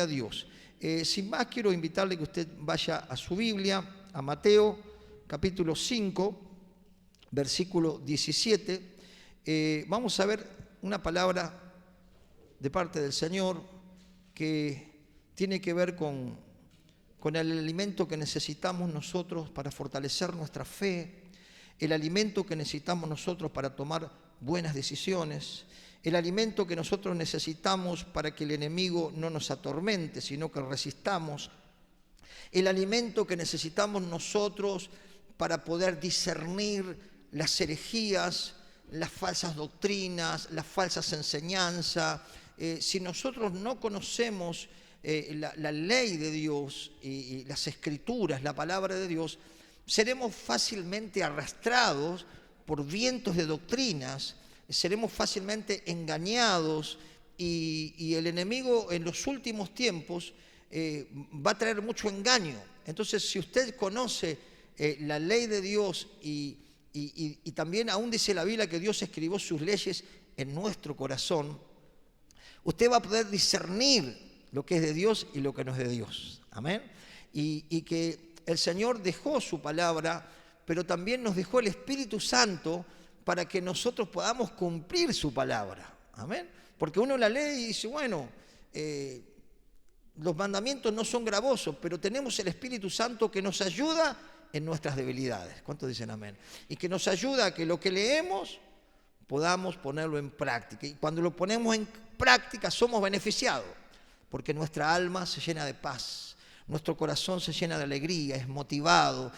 a Dios. Sin más, quiero invitarle que usted vaya a su Biblia, a Mateo, capítulo 5, versículo 17. Vamos a ver una palabra de parte del Señor que tiene que ver con el alimento que necesitamos nosotros para fortalecer nuestra fe, el alimento que necesitamos nosotros para tomar buenas decisiones, el alimento que nosotros necesitamos para que el enemigo no nos atormente, sino que resistamos, el alimento que necesitamos nosotros para poder discernir las herejías, las falsas doctrinas, las falsas enseñanzas. Si nosotros no conocemos la ley de Dios y las escrituras, la palabra de Dios, seremos fácilmente arrastrados por vientos de doctrinas, seremos fácilmente engañados y el enemigo en los últimos tiempos va a traer mucho engaño. Entonces, si usted conoce la ley de Dios y también aún dice la Biblia que Dios escribió sus leyes en nuestro corazón, usted va a poder discernir lo que es de Dios y lo que no es de Dios. Amén. Y que el Señor dejó su palabra, pero también nos dejó el Espíritu Santo para que nosotros podamos cumplir su palabra. Amén. Porque uno la lee y dice, bueno, los mandamientos no son gravosos, pero tenemos el Espíritu Santo que nos ayuda en nuestras debilidades. ¿Cuántos dicen amén? Y que nos ayuda a que lo que leemos podamos ponerlo en práctica. Y cuando lo ponemos en práctica somos beneficiados, porque nuestra alma se llena de paz, nuestro corazón se llena de alegría, es motivado,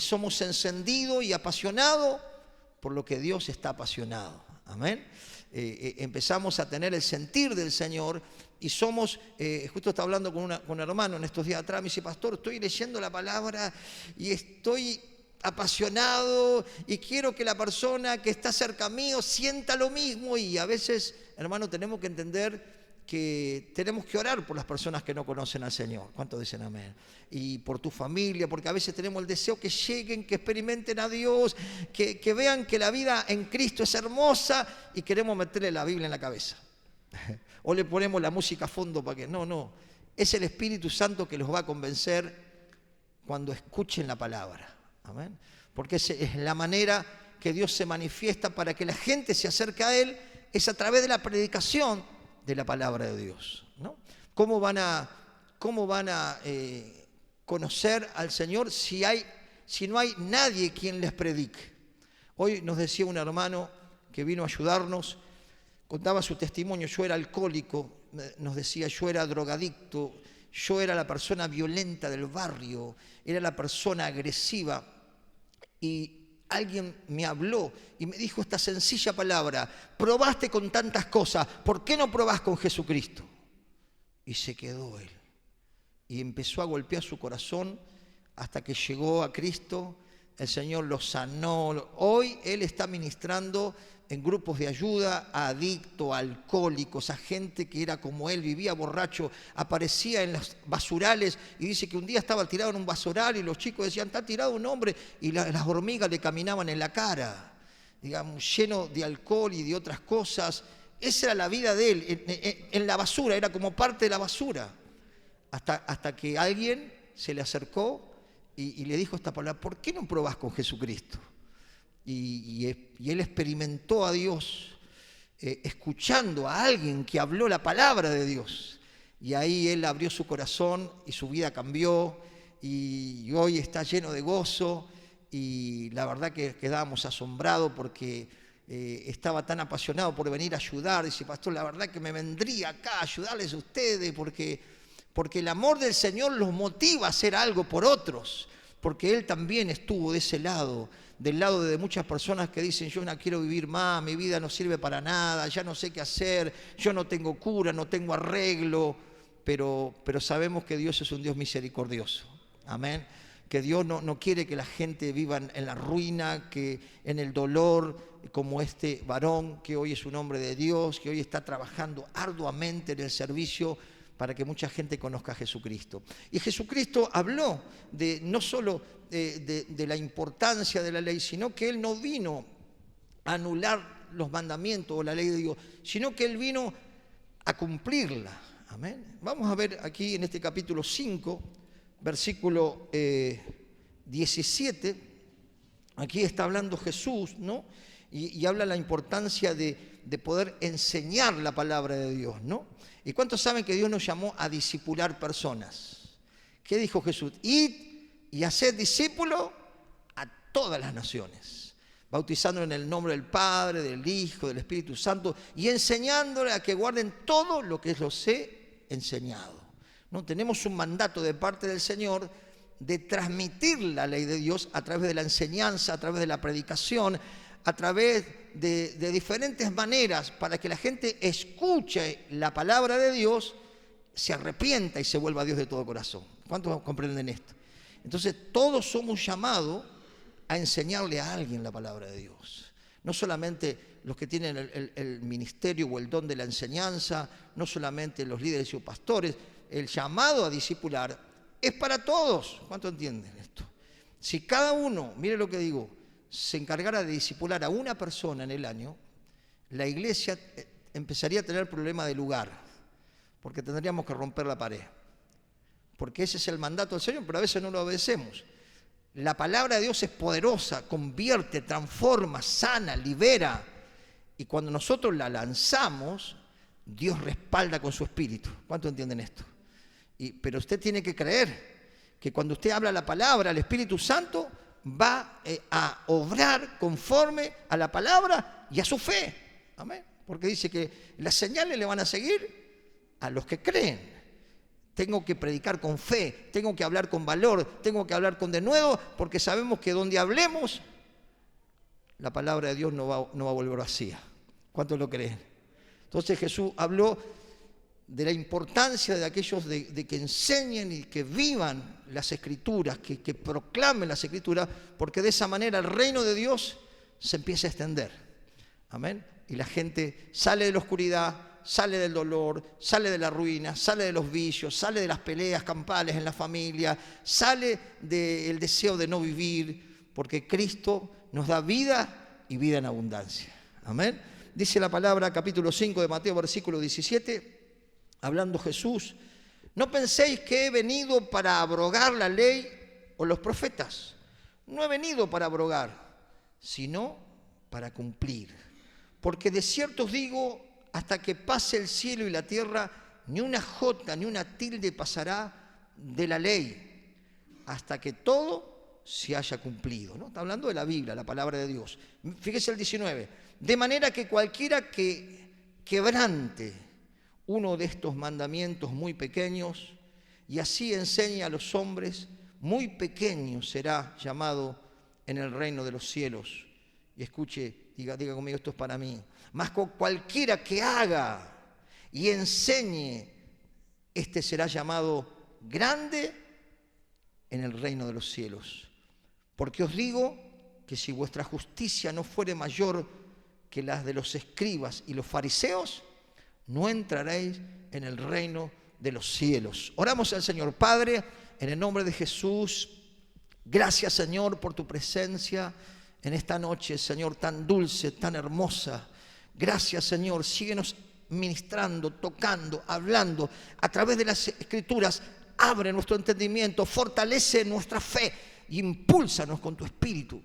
somos encendidos y apasionados por lo que Dios está apasionado. Amén. Empezamos a tener el sentir del Señor y somos, justo estaba hablando con un hermano en estos días atrás, me dice, pastor, estoy leyendo la palabra y estoy apasionado y quiero que la persona que está cerca mío sienta lo mismo. Y a veces, hermano, tenemos que entender que tenemos que orar por las personas que no conocen al Señor. ¿Cuántos dicen amén? Y por tu familia, porque a veces tenemos el deseo que lleguen, que experimenten a Dios, que vean que la vida en Cristo es hermosa y queremos meterle la Biblia en la cabeza. O le ponemos la música a fondo para que... No. Es el Espíritu Santo que los va a convencer cuando escuchen la palabra. Amén. Porque es la manera que Dios se manifiesta para que la gente se acerque a Él, es a través de la predicación de la palabra de Dios, ¿no? ¿Cómo van a conocer al Señor si no hay nadie quien les predique? Hoy nos decía un hermano que vino a ayudarnos, contaba su testimonio. Yo era alcohólico, nos decía, yo era drogadicto, yo era la persona violenta del barrio, era la persona agresiva. Y alguien me habló y me dijo esta sencilla palabra: probaste con tantas cosas, ¿por qué no probás con Jesucristo? Y se quedó él. Y empezó a golpear su corazón hasta que llegó a Cristo. El Señor lo sanó. Hoy él está ministrando en grupos de ayuda a adictos, a alcohólicos, a gente que era como él, vivía borracho, aparecía en los basurales y dice que un día estaba tirado en un basural y los chicos decían, está tirado un hombre, y las hormigas le caminaban en la cara, digamos, lleno de alcohol y de otras cosas. Esa era la vida de él, en la basura, era como parte de la basura, hasta que alguien se le acercó y le dijo esta palabra: ¿por qué no probás con Jesucristo? Y él experimentó a Dios escuchando a alguien que habló la palabra de Dios. Y ahí él abrió su corazón y su vida cambió y hoy está lleno de gozo. Y la verdad que quedábamos asombrados porque estaba tan apasionado por venir a ayudar. Dice, pastor, la verdad que me vendría acá a ayudarles a ustedes porque el amor del Señor los motiva a hacer algo por otros. Porque él también estuvo de ese lado, del lado de muchas personas que dicen, yo no quiero vivir más, mi vida no sirve para nada, ya no sé qué hacer, yo no tengo cura, no tengo arreglo, pero sabemos que Dios es un Dios misericordioso. Amén. Que Dios no quiere que la gente viva en la ruina, que en el dolor, como este varón que hoy es un hombre de Dios, que hoy está trabajando arduamente en el servicio para que mucha gente conozca a Jesucristo. Y Jesucristo habló no solo de la importancia de la ley, sino que Él no vino a anular los mandamientos o la ley de Dios, sino que Él vino a cumplirla. Amén. Vamos a ver aquí en este capítulo 5, versículo 17. Aquí está hablando Jesús, ¿no? Y habla la importancia de poder enseñar la palabra de Dios, ¿no? ¿Y cuántos saben que Dios nos llamó a discipular personas? ¿Qué dijo Jesús? Id y haced discípulos a todas las naciones, bautizándolo en el nombre del Padre, del Hijo, del Espíritu Santo, y enseñándole a que guarden todo lo que los he enseñado, ¿no? Tenemos un mandato de parte del Señor de transmitir la ley de Dios a través de la enseñanza, a través de la predicación, a través de diferentes maneras, para que la gente escuche la palabra de Dios, se arrepienta y se vuelva a Dios de todo corazón. ¿Cuántos comprenden esto? Entonces todos somos llamados a enseñarle a alguien la palabra de Dios. No solamente los que tienen el ministerio o el don de la enseñanza, no solamente los líderes y pastores. El llamado a discipular es para todos. ¿Cuánto entienden esto? Si cada uno, mire lo que digo, se encargara de discipular a una persona en el año, la iglesia empezaría a tener problema de lugar, porque tendríamos que romper la pared. Porque ese es el mandato del Señor, pero a veces no lo obedecemos. La palabra de Dios es poderosa, convierte, transforma, sana, libera. Y cuando nosotros la lanzamos, Dios respalda con su espíritu. ¿Cuánto entienden esto? Pero usted tiene que creer que cuando usted habla la palabra, el Espíritu Santo va a obrar conforme a la palabra y a su fe. Amén. Porque dice que las señales le van a seguir a los que creen. Tengo que predicar con fe, tengo que hablar con valor, tengo que hablar con denuedo, porque sabemos que donde hablemos, la palabra de Dios no va a volver vacía. ¿Cuántos lo creen? Entonces Jesús habló de la importancia de aquellos de que enseñen y que vivan las Escrituras, que proclamen las Escrituras, porque de esa manera el reino de Dios se empieza a extender. Amén. Y la gente sale de la oscuridad, sale del dolor, sale de la ruina, sale de los vicios, sale de las peleas campales en la familia, sale del deseo de no vivir, porque Cristo nos da vida y vida en abundancia. Amén. Dice la palabra, capítulo 5 de Mateo, versículo 17, hablando Jesús: no penséis que he venido para abrogar la ley o los profetas. No he venido para abrogar, sino para cumplir. Porque de cierto os digo, hasta que pase el cielo y la tierra, ni una jota ni una tilde pasará de la ley, hasta que todo se haya cumplido, ¿no? Está hablando de la Biblia, la palabra de Dios. Fíjese el 19. De manera que cualquiera que quebrante uno de estos mandamientos muy pequeños y así enseñe a los hombres, muy pequeño será llamado en el reino de los cielos. Y escuche, diga conmigo, esto es para mí. Mas cualquiera que haga y enseñe, este será llamado grande en el reino de los cielos. Porque os digo que si vuestra justicia no fuere mayor que las de los escribas y los fariseos, no entraréis en el reino de los cielos. Oramos al Señor. Padre, en el nombre de Jesús, gracias, Señor, por tu presencia en esta noche, Señor, tan dulce, tan hermosa. Gracias, Señor, síguenos ministrando, tocando, hablando a través de las Escrituras. Abre nuestro entendimiento, fortalece nuestra fe y impúlsanos con tu espíritu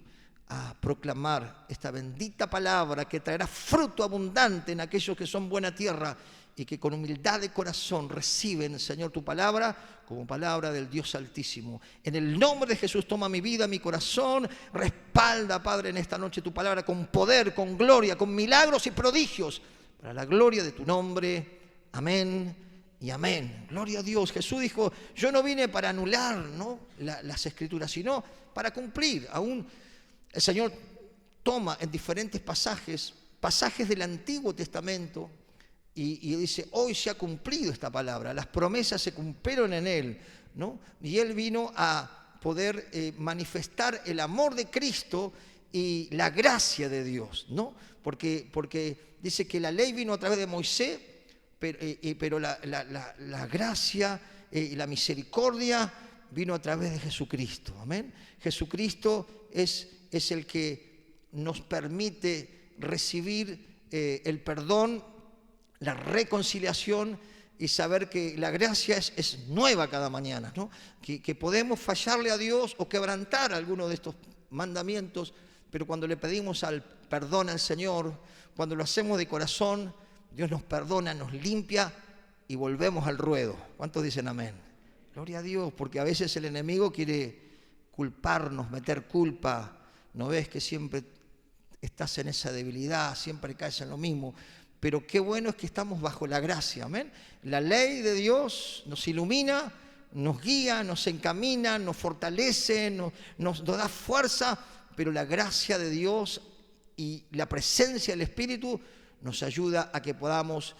a proclamar esta bendita palabra que traerá fruto abundante en aquellos que son buena tierra y que con humildad de corazón reciben, Señor, tu palabra como palabra del Dios Altísimo. En el nombre de Jesús, toma mi vida, mi corazón, respalda, Padre, en esta noche tu palabra con poder, con gloria, con milagros y prodigios, para la gloria de tu nombre. Amén y amén. Gloria a Dios. Jesús dijo, yo no vine para anular, ¿no?, las Escrituras, sino para cumplir. Aún el Señor toma en diferentes pasajes del Antiguo Testamento, y dice, hoy se ha cumplido esta palabra, las promesas se cumplieron en Él, ¿no? Y Él vino a poder manifestar el amor de Cristo y la gracia de Dios, ¿no? Porque dice que la ley vino a través de Moisés, pero la gracia y la misericordia vino a través de Jesucristo. Amén. Jesucristo es el que nos permite recibir el perdón, la reconciliación y saber que la gracia es nueva cada mañana, ¿no? Que podemos fallarle a Dios o quebrantar alguno de estos mandamientos, pero cuando le pedimos perdón al Señor, cuando lo hacemos de corazón, Dios nos perdona, nos limpia y volvemos al ruedo. ¿Cuántos dicen amén? Gloria a Dios, porque a veces el enemigo quiere culparnos, meter culpa. ¿No ves que siempre estás en esa debilidad, siempre caes en lo mismo? Pero qué bueno es que estamos bajo la gracia, amén. La ley de Dios nos ilumina, nos guía, nos encamina, nos fortalece, nos da fuerza, pero la gracia de Dios y la presencia del Espíritu nos ayuda a que podamos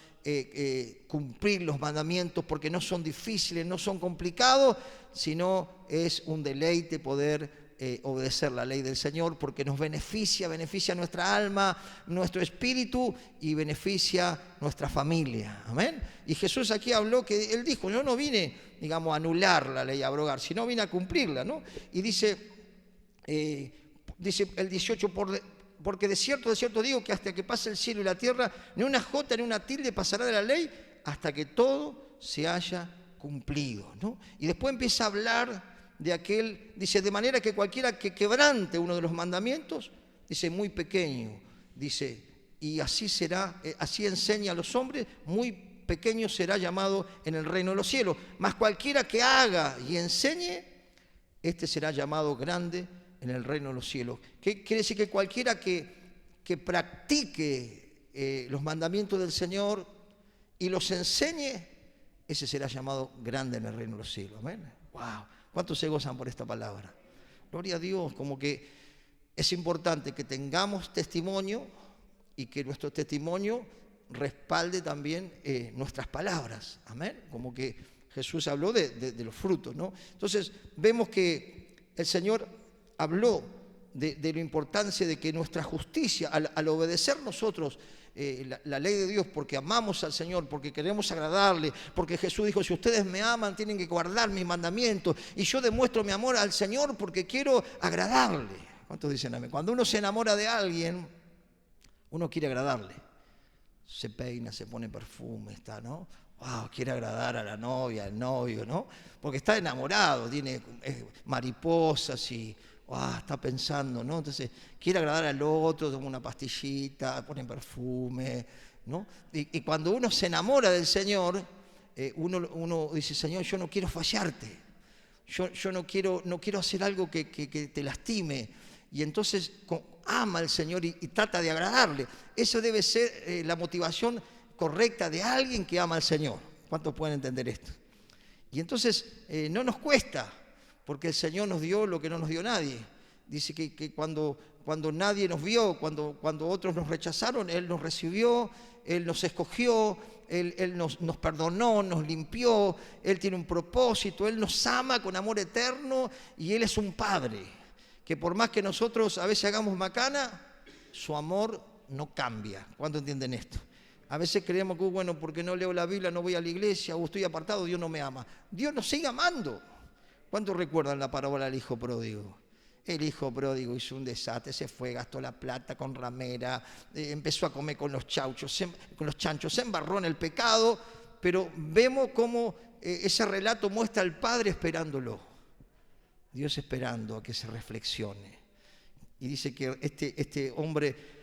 cumplir los mandamientos, porque no son difíciles, no son complicados, sino es un deleite poder obedecer la ley del Señor, porque nos beneficia nuestra alma, nuestro espíritu y beneficia nuestra familia. Amén. Y Jesús aquí habló que Él dijo, yo no vine, digamos, a anular la ley, a abrogar, sino vine a cumplirla, ¿no? Y dice el 18, porque de cierto digo que hasta que pase el cielo y la tierra, ni una jota ni una tilde pasará de la ley hasta que todo se haya cumplido, ¿no? Y después empieza a hablar de aquel, dice, de manera que cualquiera que quebrante uno de los mandamientos, dice, muy pequeño, dice, y así será, así enseña a los hombres, muy pequeño será llamado en el reino de los cielos. Mas cualquiera que haga y enseñe, este será llamado grande en el reino de los cielos. ¿Qué quiere decir? Que cualquiera que practique los mandamientos del Señor y los enseñe, ese será llamado grande en el reino de los cielos. Amén. Wow. ¿Cuántos se gozan por esta palabra? Gloria a Dios. Como que es importante que tengamos testimonio y que nuestro testimonio respalde también nuestras palabras. Amén. Como que Jesús habló de los frutos, ¿no? Entonces vemos que el Señor habló de la importancia de que nuestra justicia, al obedecer nosotros la ley de Dios, porque amamos al Señor, porque queremos agradarle, porque Jesús dijo, si ustedes me aman, tienen que guardar mis mandamientos, y yo demuestro mi amor al Señor porque quiero agradarle. ¿Cuántos dicen amén? Cuando uno se enamora de alguien, uno quiere agradarle. Se peina, se pone perfume, está, ¿no? Wow, quiere agradar a la novia, al novio, ¿no? Porque está enamorado, tiene mariposas y está pensando, ¿no? Entonces quiere agradar al otro, toma una pastillita, pone perfume, ¿no? Y cuando uno se enamora del Señor, uno dice, Señor, yo no quiero fallarte, yo no quiero hacer algo que te lastime. Y entonces ama al Señor y trata de agradarle. Eso debe ser la motivación correcta de alguien que ama al Señor. ¿Cuántos pueden entender esto? Y entonces no nos cuesta, porque el Señor nos dio lo que no nos dio nadie. Dice que cuando nadie nos vio, cuando otros nos rechazaron, Él nos recibió, Él nos escogió, Él nos perdonó, nos limpió, Él tiene un propósito, Él nos ama con amor eterno y Él es un Padre, que por más que nosotros a veces hagamos macana, su amor no cambia. ¿Cuántos entienden esto? A veces creemos que, bueno, porque no leo la Biblia, no voy a la iglesia, o estoy apartado, Dios no me ama. Dios nos sigue amando. ¿Cuántos recuerdan la parábola del hijo pródigo? El hijo pródigo hizo un desastre, se fue, gastó la plata con ramera, empezó a comer con los chanchos, se embarró en el pecado, pero vemos cómo ese relato muestra al Padre esperándolo. Dios esperando a que se reflexione. Y dice que este hombre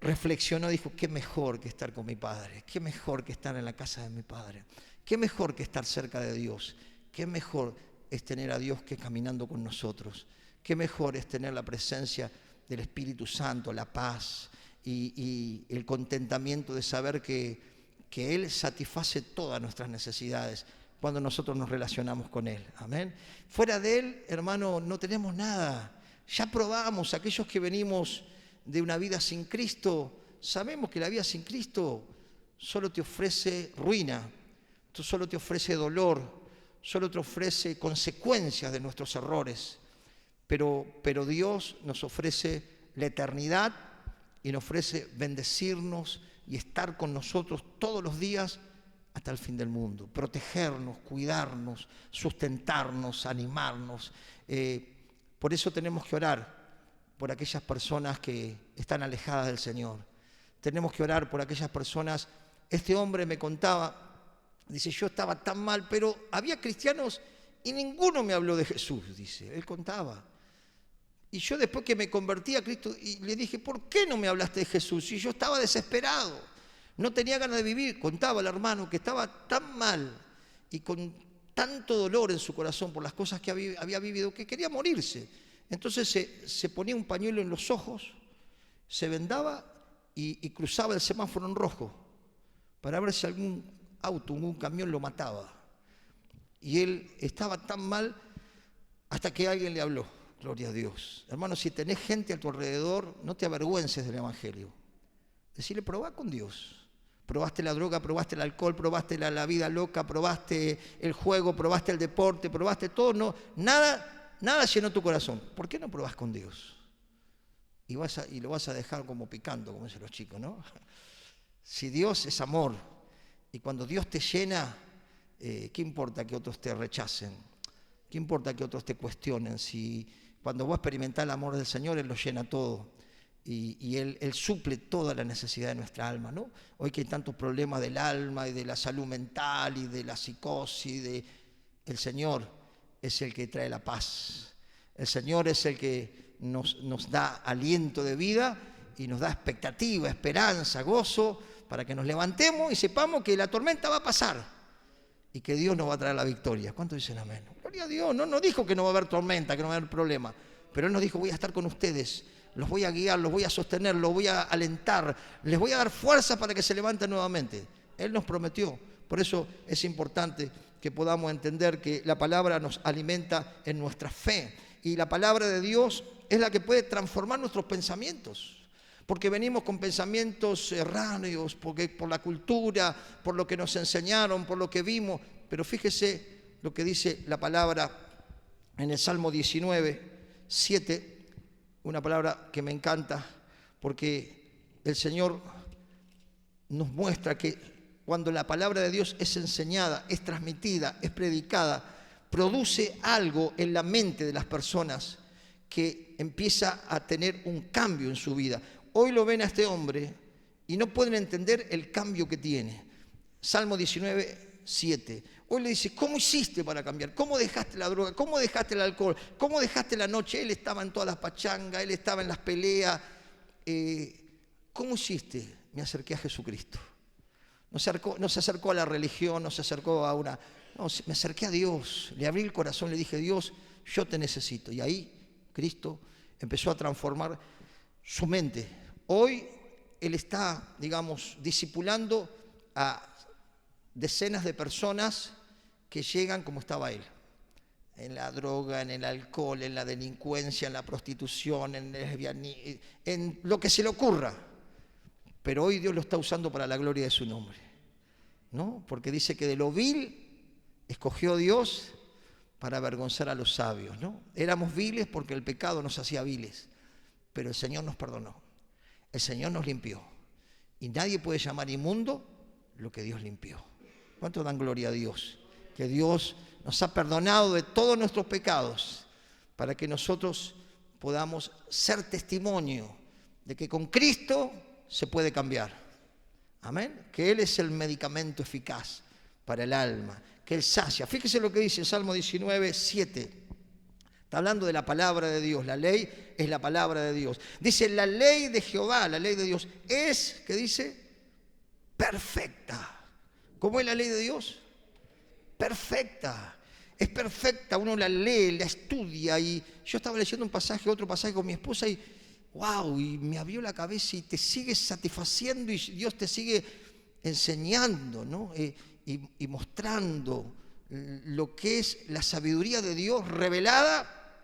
reflexionó, dijo, qué mejor que estar con mi Padre, qué mejor que estar en la casa de mi Padre, qué mejor que estar cerca de Dios, qué mejor es tener a Dios que caminando con nosotros, qué mejor es tener la presencia del Espíritu Santo, la paz y el contentamiento de saber que Él satisface todas nuestras necesidades cuando nosotros nos relacionamos con Él. Amén. Fuera de Él, hermano, no tenemos nada. Ya probamos, aquellos que venimos de una vida sin Cristo, sabemos que la vida sin Cristo solo te ofrece ruina, solo te ofrece dolor, solo te ofrece consecuencias de nuestros errores. Pero Dios nos ofrece la eternidad y nos ofrece bendecirnos y estar con nosotros todos los días hasta el fin del mundo, protegernos, cuidarnos, sustentarnos, animarnos. Por eso tenemos que orar por aquellas personas que están alejadas del Señor. Tenemos que orar por aquellas personas. Este hombre me contaba Dice, yo estaba tan mal, pero había cristianos y ninguno me habló de Jesús, dice. Él contaba. Y yo después que me convertí a Cristo, y le dije, ¿por qué no me hablaste de Jesús? Y yo estaba desesperado, no tenía ganas de vivir. Contaba el hermano que estaba tan mal y con tanto dolor en su corazón por las cosas que había vivido, que quería morirse. Entonces se ponía un pañuelo en los ojos, se vendaba y cruzaba el semáforo en rojo para ver si algún auto, algún camión lo mataba. Y él estaba tan mal hasta que alguien le habló. Gloria a Dios. Hermano, si tenés gente a tu alrededor, no te avergüences del Evangelio. Decirle, probá con Dios. Probaste la droga, probaste el alcohol, probaste la vida loca, probaste el juego, probaste el deporte, probaste todo. No, nada llenó tu corazón. ¿Por qué no probás con Dios? Y lo vas a dejar como picando, como dicen los chicos, ¿no? Si Dios es amor, y cuando Dios te llena, ¿qué importa que otros te rechacen? ¿Qué importa que otros te cuestionen? Si cuando vos experimentás el amor del Señor, Él lo llena todo. Y Él suple toda la necesidad de nuestra alma, ¿no? Hoy que hay tantos problemas del alma y de la salud mental y de la psicosis, el Señor es el que trae la paz. El Señor es el que nos da aliento de vida y nos da expectativa, esperanza, gozo, para que nos levantemos y sepamos que la tormenta va a pasar y que Dios nos va a traer la victoria. ¿Cuántos dicen amén? Gloria a Dios. No dijo que no va a haber tormenta, que no va a haber problema, pero Él nos dijo, voy a estar con ustedes, los voy a guiar, los voy a sostener, los voy a alentar, les voy a dar fuerza para que se levanten nuevamente. Él nos prometió. Por eso es importante que podamos entender que la palabra nos alimenta en nuestra fe. Y la palabra de Dios es la que puede transformar nuestros pensamientos. Porque venimos con pensamientos erráneos, porque por la cultura, por lo que nos enseñaron, por lo que vimos. Pero fíjese lo que dice la palabra en el Salmo 19, 7, una palabra que me encanta, porque el Señor nos muestra que cuando la palabra de Dios es enseñada, es transmitida, es predicada, produce algo en la mente de las personas que empieza a tener un cambio en su vida. Hoy lo ven a este hombre y no pueden entender el cambio que tiene. Salmo 19, 7. Hoy le dice, ¿cómo hiciste para cambiar? ¿Cómo dejaste la droga? ¿Cómo dejaste el alcohol? ¿Cómo dejaste la noche? Él estaba en todas las pachangas, él estaba en las peleas. ¿Cómo hiciste? Me acerqué a Jesucristo. No se acercó a la religión, no se acercó a una... No, me acerqué a Dios, le abrí el corazón, le dije, Dios, yo te necesito. Y ahí Cristo empezó a transformar su mente. Hoy Él está, digamos, discipulando a decenas de personas que llegan como estaba Él. En la droga, en el alcohol, en la delincuencia, en la prostitución, en el lesbianismo, en lo que se le ocurra. Pero hoy Dios lo está usando para la gloria de su nombre, ¿no? Porque dice que de lo vil escogió Dios para avergonzar a los sabios, ¿no? Éramos viles porque el pecado nos hacía viles, pero el Señor nos perdonó, el Señor nos limpió. Y nadie puede llamar inmundo lo que Dios limpió. ¿Cuánto dan gloria a Dios? Que Dios nos ha perdonado de todos nuestros pecados para que nosotros podamos ser testimonio de que con Cristo se puede cambiar. Amén. Que Él es el medicamento eficaz para el alma, que Él sacia. Fíjese lo que dice el Salmo 19, 7. Está hablando de la palabra de Dios. La ley es la palabra de Dios. Dice, la ley de Jehová, la ley de Dios, es, ¿qué dice? Perfecta. ¿Cómo es la ley de Dios? Perfecta. Es perfecta. Uno la lee, la estudia. Y yo estaba leyendo un pasaje, otro pasaje con mi esposa y wow, y me abrió la cabeza y te sigue satisfaciendo y Dios te sigue enseñando, ¿no? Y mostrando lo que es la sabiduría de Dios revelada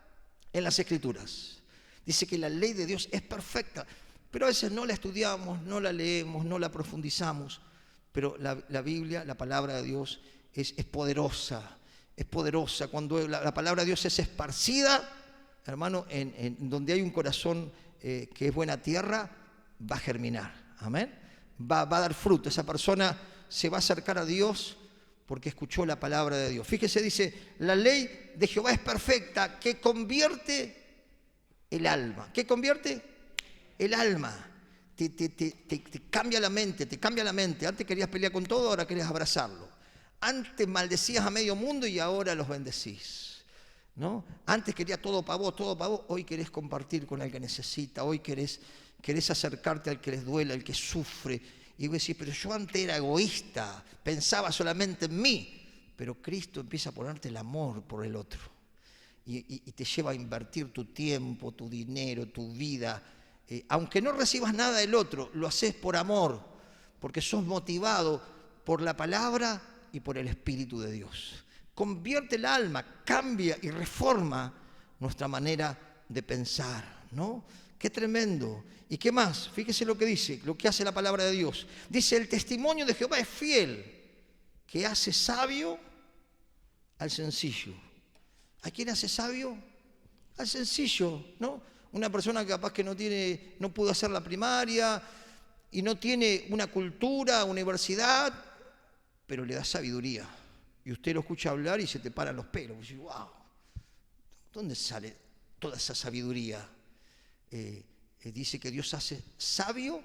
en las Escrituras. Dice que la ley de Dios es perfecta, pero a veces no la estudiamos, no la leemos, no la profundizamos. Pero la Biblia, la palabra de Dios, es poderosa, es poderosa. Cuando la palabra de Dios es esparcida, hermano, en donde hay un corazón que es buena tierra, va a germinar. Amén. Va a dar fruto. Esa persona se va a acercar a Dios porque escuchó la palabra de Dios. Fíjese, dice, la ley de Jehová es perfecta, que convierte el alma. ¿Qué convierte? El alma. Te cambia la mente, te cambia la mente. Antes querías pelear con todo, ahora querías abrazarlo. Antes maldecías a medio mundo y ahora los bendecís, ¿no? Antes querías todo para vos, hoy querés compartir con el que necesita, hoy querés acercarte al que les duele, al que sufre. Y vos decís, pero yo antes era egoísta, pensaba solamente en mí. Pero Cristo empieza a ponerte el amor por el otro y te lleva a invertir tu tiempo, tu dinero, tu vida. Aunque no recibas nada del otro, lo haces por amor, porque sos motivado por la palabra y por el Espíritu de Dios. Convierte el alma, cambia y reforma nuestra manera de pensar, ¿no? Qué tremendo. ¿Y qué más? Fíjese lo que dice, lo que hace la palabra de Dios. Dice, el testimonio de Jehová es fiel, que hace sabio al sencillo. ¿A quién hace sabio? Al sencillo, ¿no? Una persona que capaz que no pudo hacer la primaria y no tiene una cultura, universidad, pero le da sabiduría. Y usted lo escucha hablar y se te paran los pelos. Y dice, wow, ¿dónde sale toda esa sabiduría? Dice que Dios hace sabio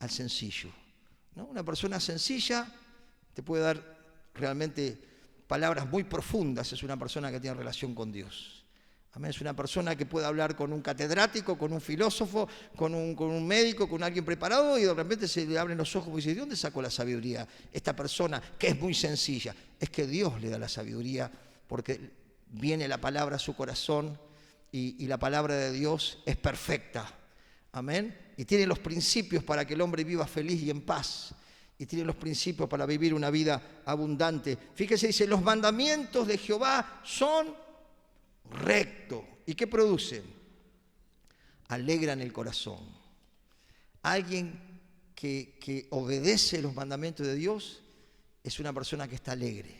al sencillo, ¿no? Una persona sencilla te puede dar realmente palabras muy profundas. Es una persona que tiene relación con Dios. Amén. Es una persona que puede hablar con un catedrático, con un filósofo, con un médico, con alguien preparado, y de repente se le abren los ojos y dice, ¿de dónde sacó la sabiduría esta persona que es muy sencilla? Es que Dios le da la sabiduría porque viene la palabra a su corazón y la palabra de Dios es perfecta. Amén. Y tiene los principios para que el hombre viva feliz y en paz. Y tiene los principios para vivir una vida abundante. Fíjese, dice, los mandamientos de Jehová son rectos. ¿Y qué producen? Alegran el corazón. Alguien que obedece los mandamientos de Dios es una persona que está alegre.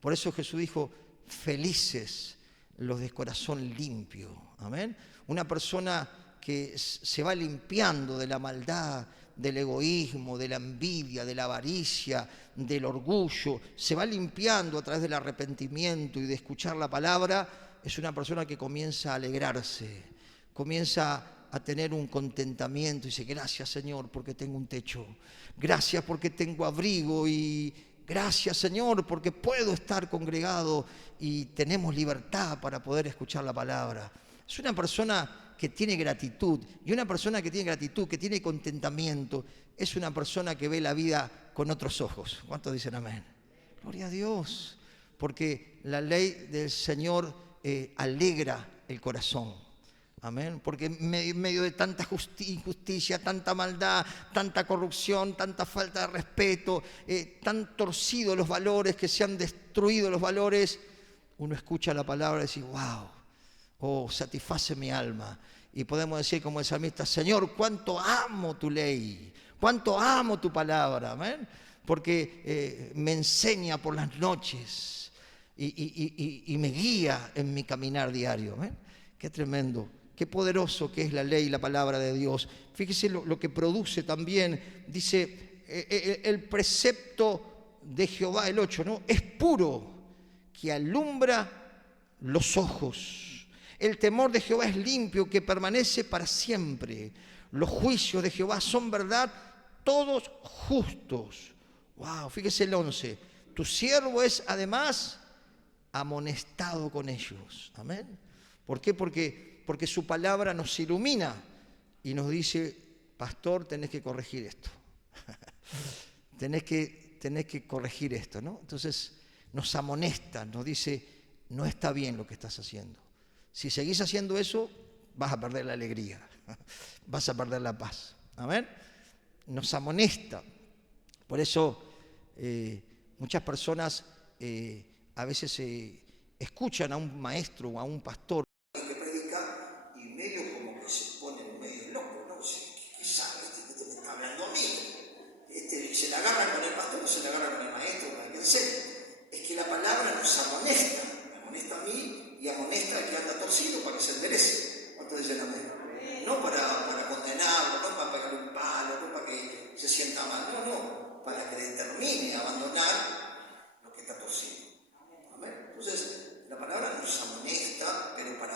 Por eso Jesús dijo, felices los de corazón limpio. Amén. Una persona que se va limpiando de la maldad, del egoísmo, de la envidia, de la avaricia, del orgullo, se va limpiando a través del arrepentimiento y de escuchar la palabra, es una persona que comienza a alegrarse, comienza a tener un contentamiento y dice, gracias Señor porque tengo un techo, gracias porque tengo abrigo y gracias Señor porque puedo estar congregado y tenemos libertad para poder escuchar la palabra. Es una persona que tiene gratitud, y una persona que tiene gratitud, que tiene contentamiento, es una persona que ve la vida con otros ojos. ¿Cuántos dicen amén? Gloria a Dios, porque la ley del Señor alegra el corazón. Amén, porque en medio de tanta injusticia, tanta maldad, tanta corrupción, tanta falta de respeto, tan torcidos los valores, que se han destruido los valores, uno escucha la palabra y dice, wow, oh, satisface mi alma. Y podemos decir como el salmista, Señor, cuánto amo tu ley, cuánto amo tu palabra, amén, porque me enseña por las noches y me guía en mi caminar diario. Amén. Qué tremendo, qué poderoso que es la ley y la palabra de Dios. Fíjese lo que produce también, dice el precepto de Jehová, el 8, ¿no? Es puro, que alumbra los ojos. El temor de Jehová es limpio, que permanece para siempre. Los juicios de Jehová son verdad, todos justos. Wow, fíjese el 11. Tu siervo es además amonestado con ellos. Amén. ¿Por qué? Porque su palabra nos ilumina y nos dice, pastor, tenés que corregir esto. tenés que corregir esto, ¿no? Entonces nos amonesta, nos dice, no está bien lo que estás haciendo. Si seguís haciendo eso, vas a perder la alegría, vas a perder la paz. Amén. Nos amonesta. Por eso muchas personas a veces escuchan a un maestro o a un pastor que predica y medio como que se ponen medio locos, ¿no? ¿Qué sabe? Este me está hablando a mí. Se la agarra con el pastor o se la agarra con el maestro, con el que sea. Es que la palabra nos amonesta. Me amonesta a mí y amonesta al que anda torcido para que se enderece. ¿Cuántos dicen amén? No para condenarlo, no para pegarle un palo, no para que se sienta mal, no, para que determine abandonar lo que está torcido. Amén. Entonces, la palabra nos amonesta, pero para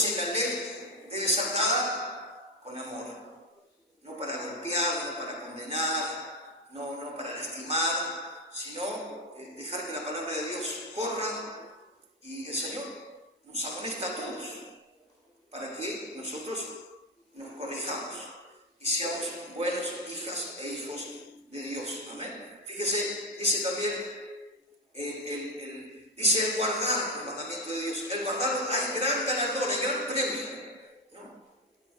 Entonces la ley debe ser dada con amor, no para golpear, no para condenar, no para lastimar, sino dejar que la palabra de Dios corra, y el Señor nos amonesta a todos para que nosotros nos corrijamos y seamos buenos hijas e hijos de Dios. Amén. Fíjese, dice también, dice el guardar el mandamiento de Dios. El guardar, hay gran galardón, hay gran premio, ¿no?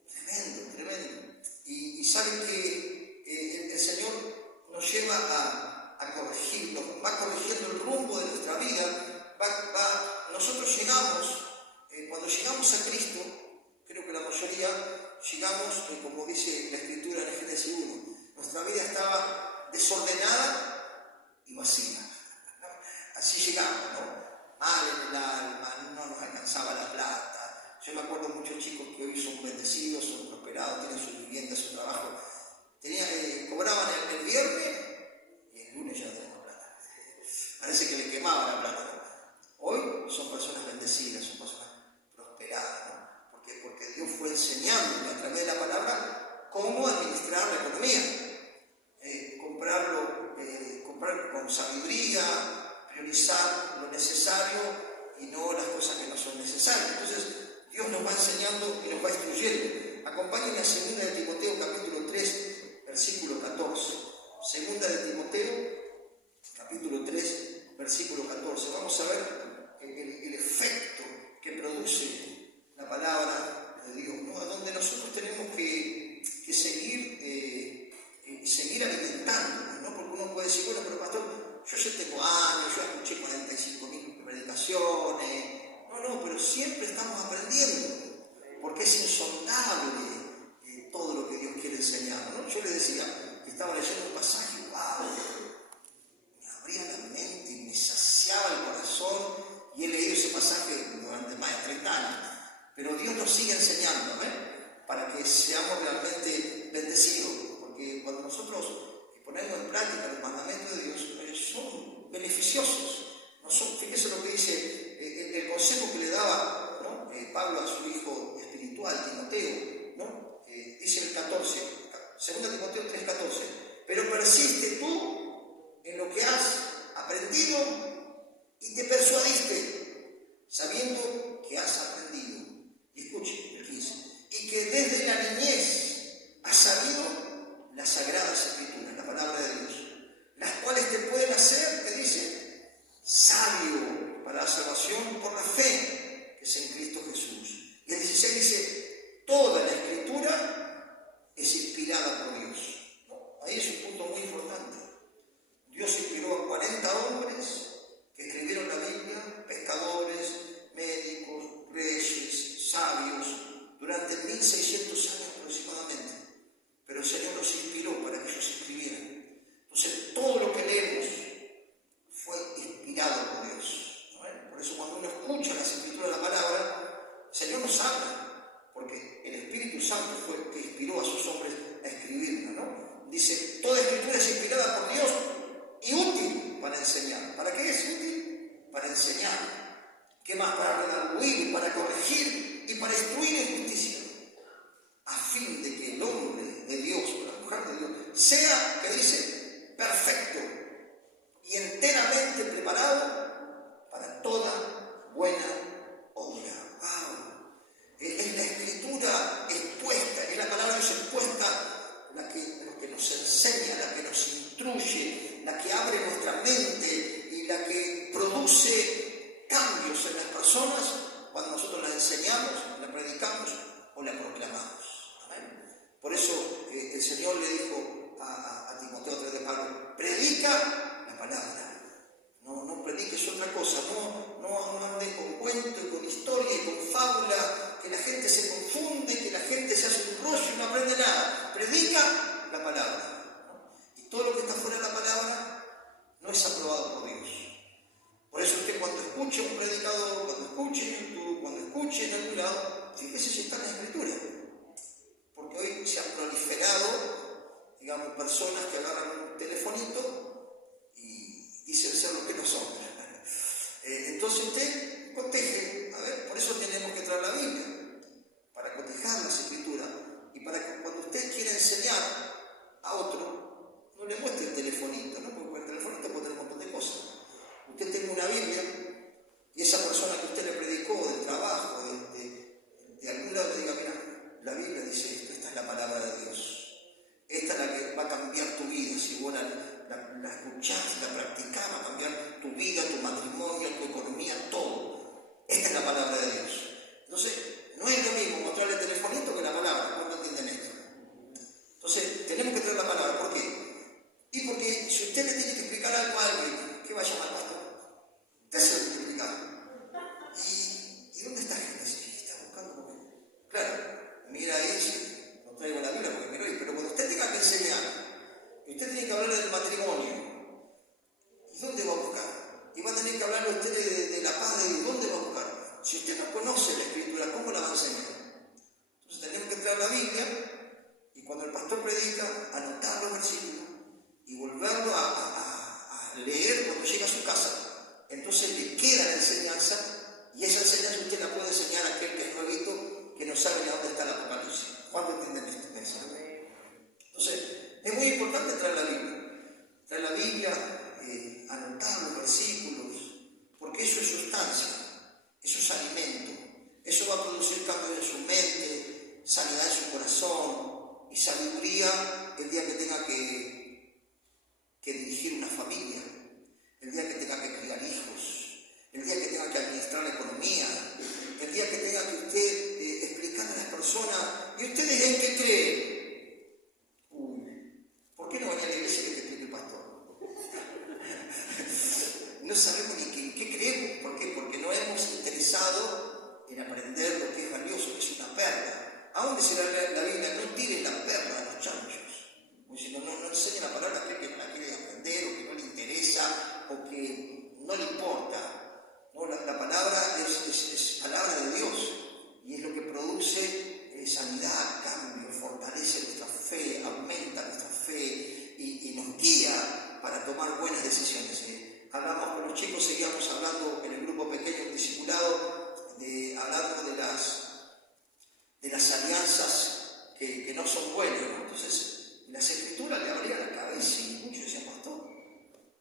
Tremendo, tremendo. Y saben que el Señor nos lleva a corregirnos, va corrigiendo el rumbo de nuestra vida. Nosotros llegamos, cuando llegamos a Cristo, creo que la mayoría llegamos, como dice la Escritura en Génesis 1, nuestra vida estaba desordenada y vacía. Así llegamos, ¿no? Mal en el alma, no nos alcanzaba la plata. Yo me acuerdo muchos chicos que hoy son bendecidos, son prosperados, tienen su vivienda, su trabajo. Cobraban el viernes y el lunes ya no tenían plata. Parece que le quemaban la plata, ¿no? Hoy son personas bendecidas, son personas prosperadas, ¿no? Porque Dios fue enseñando a través de la palabra cómo administrar la economía. Comprar con sabiduría, priorizar lo necesario y no las cosas que no son necesarias. Entonces, Dios nos va enseñando y nos va instruyendo. Acompáñenme a 2 de Timoteo, capítulo 3, versículo 14. 2 de Timoteo, capítulo 3, versículo 14. Vamos a ver el efecto que produce la palabra de Dios, ¿no? Donde nosotros tenemos que seguir alimentándonos, ¿no? Porque uno puede decir, bueno, pero pastor, yo ya tengo años, yo escuché 45.000 predicaciones. No, pero siempre estamos aprendiendo, porque es insondable todo lo que Dios quiere enseñar, ¿no? Yo le decía que estaba leyendo un pasaje, wow, me abría la mente y me saciaba el corazón, y he leído ese pasaje durante más de 30 años, pero Dios nos sigue enseñando, para que seamos realmente bendecidos, porque cuando nosotros ponemos en práctica los mandamientos de Dios, son beneficiosos. Fíjese lo que dice el consejo que le daba, ¿no? Pablo a su hijo espiritual, Timoteo, ¿no? Dice el 14, 2 Timoteo 3:14, pero persiste tú en lo que has aprendido y te persuadiste, sabiendo que has aprendido. Y escuche el 15, y que desde la niñez has sabido las sagradas escrituras, la palabra de Dios, las cuales te pueden hacer, te dice, sabio para la salvación por la fe que es en Cristo Jesús. Y el 16 dice, toda la escritura es inspirada por Dios, ¿no? Ahí es un punto muy importante. Dios inspiró a 40 hombres que escribieron la Biblia, pescadores, médicos, reyes, sabios, durante 1600 años aproximadamente. Pero el Señor los inspiró para que ellos escribieran. Entonces, todo lo que leemos fue inspirado por Dios, ¿no? Por eso cuando uno escucha las escrituras de la palabra, el Señor nos habla, porque el Espíritu Santo fue el que inspiró a sus hombres a escribirla, ¿no? Dice, toda escritura es inspirada por Dios y útil para enseñar. ¿Para qué es útil? Para enseñar. ¿Qué más? Para redarguir, para corregir y para instruir en justicia, a fin de que el hombre de Dios, o la mujer de Dios, sea, que dice, perfecto y enteramente preparado para toda buena obra. ¡Wow! Es la escritura expuesta, es la palabra de Dios expuesta, lo que nos enseña, la que nos instruye, la que abre nuestra mente y la que produce cambios en las personas cuando nosotros la enseñamos, la predicamos o la proclamamos. ¿Amén? Por eso el Señor le dijo a Timoteo, a través de Pablo, predica la palabra. No prediques otra cosa, no andes con cuento y con historia y con fábula, que la gente se confunde, que la gente se hace un rollo y no aprende nada. Predica la palabra, ¿no? Y todo lo que está fuera de la palabra no es aprobado por Dios. Por eso usted cuando escuche un predicador, cuando escuche en YouTube, cuando escuche en algún lado, fíjese si está en la Escritura. Porque hoy se han proliferado, digamos, personas que agarran un telefonito y dicen ser lo que no son. Entonces usted coteje, a ver, por eso tenemos que traer la Biblia. la escuchás, la practicás, va a cambiar tu vida, tu matrimonio, tu economía, todo. Esta es la palabra de Dios. Entonces, no es lo mismo mostrarle el telefonito que la palabra. ¿Cuándo entienden esto? Entonces, tenemos que traer la palabra. ¿Por qué? Y porque si usted le tiene que explicar algo a alguien, ¿qué va a llamar al pastor? Usted se lo tiene que explicar. ¿Y dónde está Génesis? Está buscando. Claro, mira ahí, no traigo la Biblia porque miro ahí, pero cuando usted tenga que enseñar, y usted tiene que hablar del matrimonio, ¿y dónde va a buscar? Y va a tener que hablarle usted de la paz de Dios, ¿dónde va a buscar? Si usted no conoce la Escritura, ¿cómo la va a enseñar? Entonces tenemos que traer la Biblia, y cuando el pastor predica, anotar los versículos, y volverlo a leer cuando llega a su casa. Entonces le queda la enseñanza, y esa enseñanza usted la puede enseñar a aquel que es nuevito, que no sabe ni dónde está el Apocalipsis. ¿Cuándo entienden este mensaje? Entonces, es muy importante traer la Biblia. Traer la Biblia, anotar los versículos, porque eso es sustancia, eso es alimento. Eso va a producir cambios en su mente, sanidad en su corazón y sabiduría el día que tenga que dirigir una familia, el día que tenga que criar hijos, el día que tenga que administrar la economía, el día que tenga que usted explicarle a las personas, ¿y ustedes en qué creen? ¿Por qué no venía a la iglesia que te explique el pastor? No sabemos ni en qué creemos. ¿Por qué? Porque no hemos interesado en aprender lo que es valioso, que es una perla. Aún dice la Biblia, no tiren la perla a los chanchos. Como diciendo, no enseñen la palabra a aquel que no la quiere aprender, o que no le interesa, o que no le importa. No, la palabra es palabra de Dios, y es lo que produce sanidad, cambio, fortalece nuestra fe, aumenta nuestra fe y nos guía para tomar buenas decisiones. Hablamos con los chicos, seguíamos hablando en el grupo pequeño discipulado, hablando de las alianzas que no son buenas, ¿no? Entonces, las Escrituras le abrían la cabeza y muchos decían, pastor,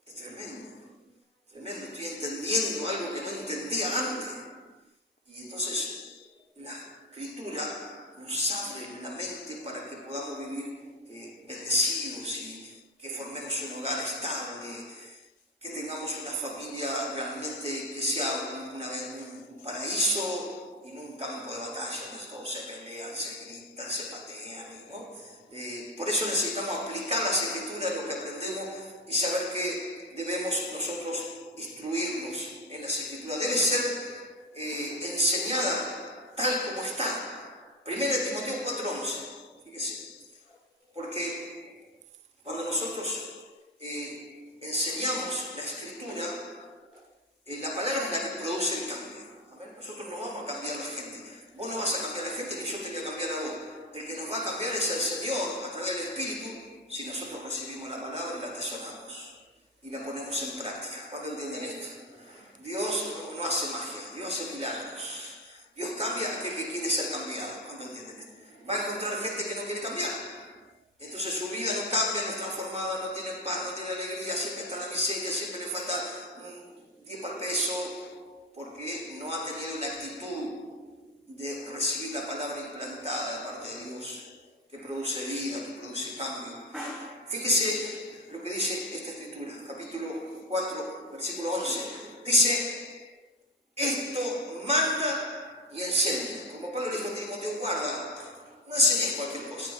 es tremendo, estoy entendiendo algo que no entendía antes. Y entonces la Escritura nos abre la mente para que podamos vivir bendecidos y que formemos un hogar estable, que tengamos una familia realmente que sea un paraíso y no un campo de batalla, donde todos se pelean, se gritan, se patean, ¿no? Por eso necesitamos aplicar las Escrituras, lo que aprendemos, y saber que debemos nosotros instruirnos en las Escrituras. Debe ser enseñada tal como está. 1 Timoteo 4:11, fíjese, porque cuando nosotros enseñamos la Escritura, la palabra es la que produce el cambio. A ver, nosotros no vamos a cambiar a la gente. Vos no vas a cambiar a la gente, ni yo te voy a cambiar a vos. El que nos va a cambiar es el Señor a través del Espíritu, si nosotros recibimos la palabra y la atesoramos y la ponemos en práctica. ¿Cuándo entienden esto? Dios no hace magia, Dios hace milagros. Dios cambia a aquel que quiere ser cambiado. ¿Cuándo entienden esto? Va a encontrar gente que no quiere cambiar. Entonces su vida no cambia, no es transformada, no tiene paz, no tiene alegría, siempre está en la miseria, siempre le falta 10 para el peso, porque no ha tenido una actitud de recibir la palabra implantada de parte de Dios, que produce vida, que produce cambio. Fíjese lo que dice esta Escritura, capítulo 4, versículo 11. Dice, esto manda y enseña. Como Pablo dijo a Timoteo, guarda, no enseñes cualquier cosa.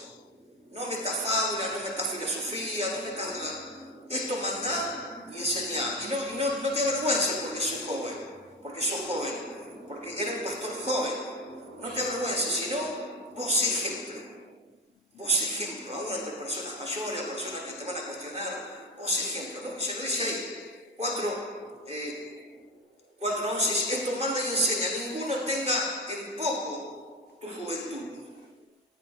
No metas fábula, no metas filosofía, no metas nada. Esto manda y enseñar. Y no te avergüences porque sos joven, porque eres un pastor joven. No te avergüences, sino vos ejemplo. Vos ejemplo, aún entre personas mayores, personas que te van a cuestionar, vos ejemplo, ¿no? Se lo dice ahí, 4:11, esto manda y enseña, ninguno tenga en poco tu juventud,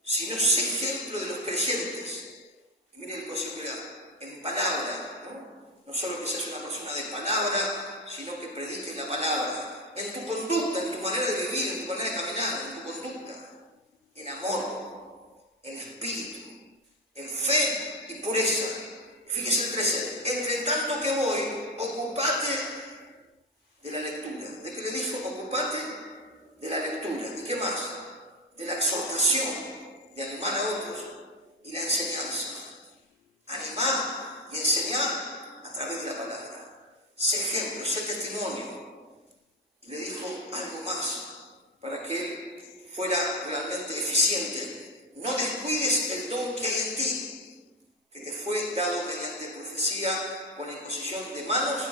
sino sé ejemplo de los creyentes. Y miren el consejo que da, en palabra, ¿no? No solo que seas una persona de palabra, sino que prediques la palabra, en tu conducta, en tu manera de vivir, en tu manera de caminar, en tu conducta, en amor, en espíritu, en fe y pureza. Fíjese el 13. Entre tanto que voy, ocupate de la lectura. ¿De qué le dijo? Ocupate de la lectura. ¿Y qué más? De la exhortación, de animar a otros y la enseñanza. Animar y enseñar apliques el don que hay en ti, que te fue dado mediante profecía con la imposición de manos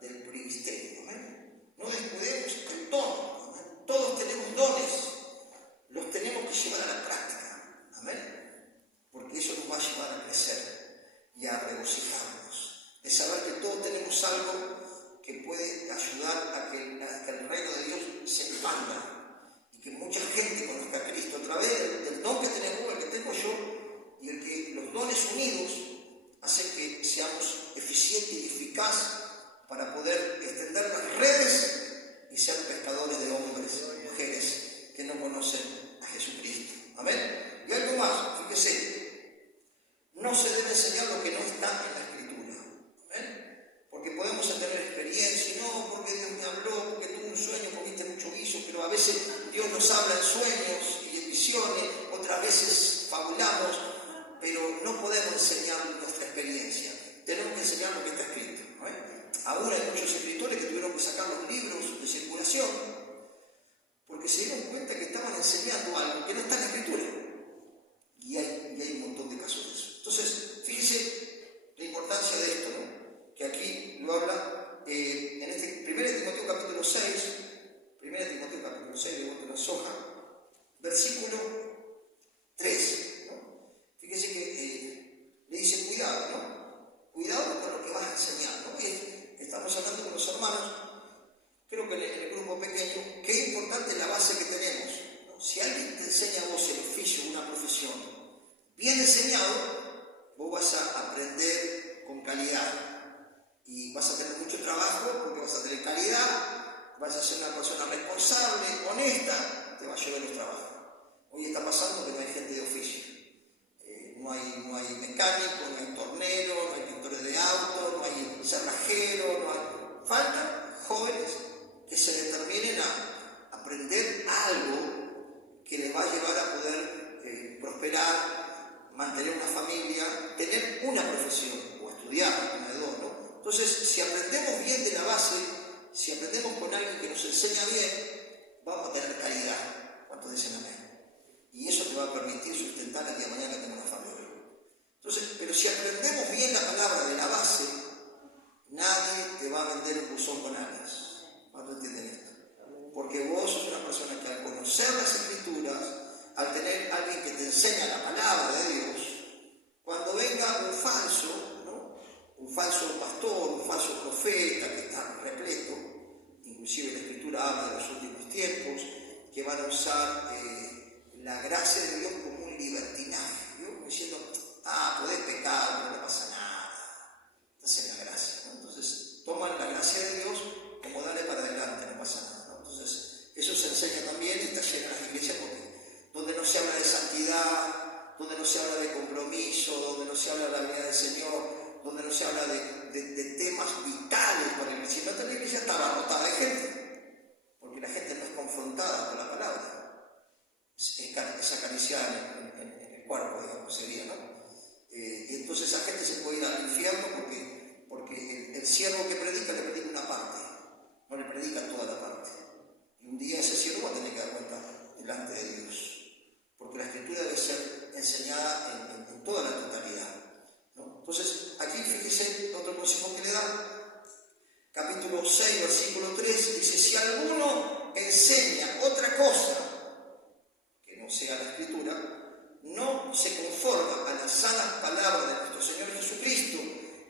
del ministerio. Amén. No descuidemos el don. Amén. Todos tenemos dones, los tenemos que llevar a la práctica. Amén. Porque eso nos va a llevar a crecer y a regocijarnos, de saber que todos tenemos algo que puede ayudar a que el reino de Dios se expanda y que mucha gente conozca a Cristo a través del don que tenemos, el que tengo yo, y el que los dones unidos hacen que seamos eficientes y eficaces para poder extender las redes y ser pescadores de hombres y mujeres que no conocen a Jesucristo. Amén. Y algo más, fíjese, no se debe enseñar lo que no está en la Escritura. Amén. Porque podemos tener experiencia, no, porque Dios me habló, porque tuve un sueño, comiste mucho guiso, pero a veces Dios nos habla en sueños y en visiones, otras veces fabulamos, pero no podemos enseñar nuestra experiencia. Tenemos que enseñar lo que está escrito. Amén. Ahora hay muchos escritores que tuvieron que sacar los libros de circulación porque se dieron cuenta que estaban enseñando algo que no está en la Escritura. Y hay un montón de casos de eso. Entonces, fíjense la importancia de esto, ¿no? Que aquí lo habla en este 1 Timoteo capítulo 6, 1 Timoteo capítulo 6, de vuelta en la soja, versículo 13, ¿no? Fíjense que le dice cuidado, ¿no? Cuidado con lo que vas a enseñar, ¿no? Estamos hablando con los hermanos, creo que en el grupo pequeño, que es importante la base que tenemos, ¿no? Si alguien te enseña a vos el oficio, una profesión, bien enseñado, vos vas a aprender con calidad y vas a tener mucho trabajo porque vas a tener calidad, vas a ser una persona responsable, honesta, te va a llevar los trabajos. Hoy está pasando que no hay gente de oficio, no hay mecánico, no hay tornero, no hay pintores de autos, no hay cerrajero, faltan jóvenes que se determinen a aprender algo que les va a llevar a poder prosperar, mantener una familia, tener una profesión o estudiar, una de dos, ¿no? Entonces, si aprendemos bien de la base, si aprendemos con alguien que nos enseña bien, vamos a tener calidad. ¿Cuántos dicen amén? Y eso te va a permitir sustentar el día de mañana que tengas una familia. Entonces, pero si aprendemos bien la palabra de la base, nadie te va a vender un buzón con alas. ¿Cuántos entienden esto? Porque vos sos una persona que al conocer las Escrituras, al tener alguien que te enseña la palabra de Dios, cuando venga un falso, ¿no? Un falso pastor, un falso profeta que está repleto, inclusive la Escritura habla de los últimos tiempos, que van a usar la gracia de Dios como un libertinaje, ¿no? Como diciendo, podés pecar, no le pasa nada, estás en la gracia, ¿no? Entonces toman la gracia de Dios como dale para adelante, no pasa nada, ¿no? Entonces eso se enseña también y está lleno en las iglesias porque donde no se habla de santidad, donde no se habla de compromiso, donde no se habla de la vida del Señor, donde no se habla de temas vitales para la iglesia. La iglesia está abarrotada de gente, porque la gente no es confrontada con la palabra, es acariciada en el cuerpo, digamos, sería, ¿no? Y entonces esa gente se puede ir al infierno porque el siervo que predica le predica una parte, no le predica toda la parte. Y un día ese siervo va a tener que dar cuenta delante de Dios, porque la Escritura debe ser enseñada en toda la totalidad, ¿no? Entonces, aquí fíjese otro consejo que le da, capítulo 6, versículo 3, dice, si alguno enseña otra cosa que no sea la Escritura, no se conforma a las sanas palabras de nuestro Señor Jesucristo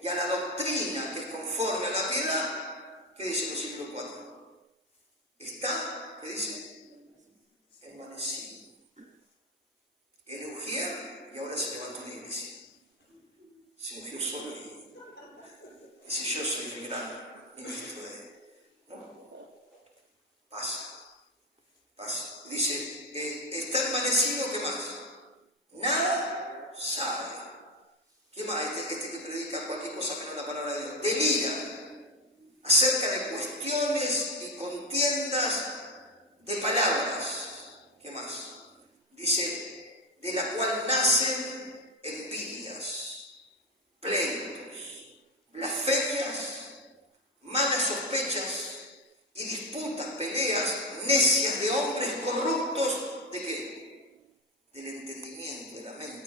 y a la doctrina que es conforme a la piedad, ¿qué dice el versículo 4? Está, ¿qué dice? Envanecido. Era ujier y ahora se levantó una iglesia. Se ungió solo y dice, yo soy el gran ministro de él, ¿no? Pasa. Dice, está envanecido, ¿qué más? Nada sabe. ¿Qué más? Este que predica cualquier cosa menos la palabra de Dios. Delira acerca de cuestiones y contiendas de palabras. ¿Qué más? Dice, de la cual nacen envidias, pleitos, blasfemias, malas sospechas y disputas, peleas necias de hombres corruptos, ¿de qué? Del entendimiento, de la mente.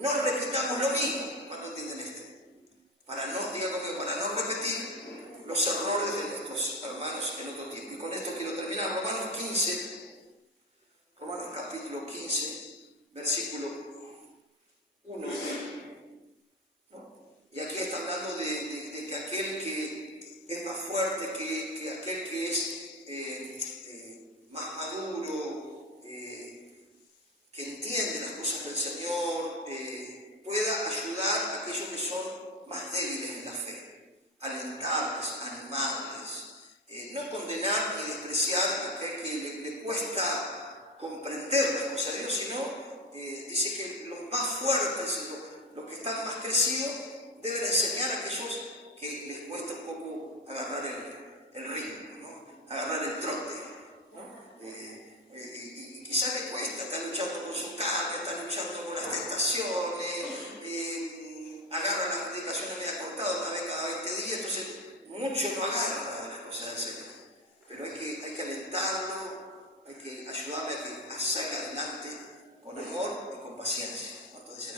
no repitamos lo mismo. ¿Cuándo entienden esto? Para no repetir los errores de nuestros hermanos en otro tiempo. Y con esto quiero terminar. Romanos capítulo 15, versículo 1. ¿No? Y aquí está hablando de que aquel que es más fuerte, que aquel que es más maduro, que entiende las cosas del Señor, pueda ayudar a aquellos que son más débiles en la fe, alentarles, animarles, no condenar ni despreciar a aquel que le cuesta comprender las cosas de Dios, sino dice que los más fuertes, los que están más crecidos, deben enseñar a aquellos que les cuesta un poco agarrar el ritmo, ¿no? Agarrar el trote, ¿no? Y quizás le cuesta, está luchando con su carne, está luchando con las tentaciones, agarra las predicaciones media cortadas una vez cada 20 días, entonces mucho no agarra las cosas del Señor. Pero hay que alentarlo, hay que ayudarle a que salga adelante con amor y con paciencia. Entonces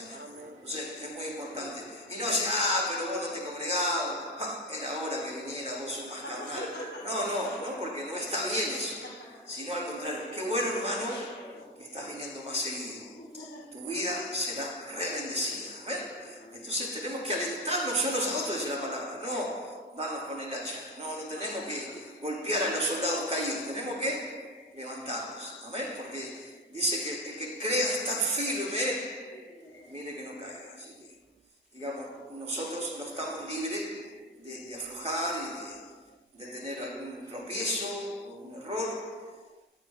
es muy importante. Y no decir, pero vos no te congregabas, era hora que viniera, vos sos más carnal. No, porque no está bien eso. Sino al contrario, qué bueno, hermano, que estás viniendo más seguido. Tu vida será re-bendecida. Entonces tenemos que alentarnos unos a otros, dice la palabra. No darnos con el hacha. No tenemos que golpear a los soldados caídos. Tenemos que levantarnos. Amén. Porque dice que el que crea estar firme, mire que no caiga. Así que, digamos, nosotros no estamos libres de aflojar y de tener algún tropiezo, un error.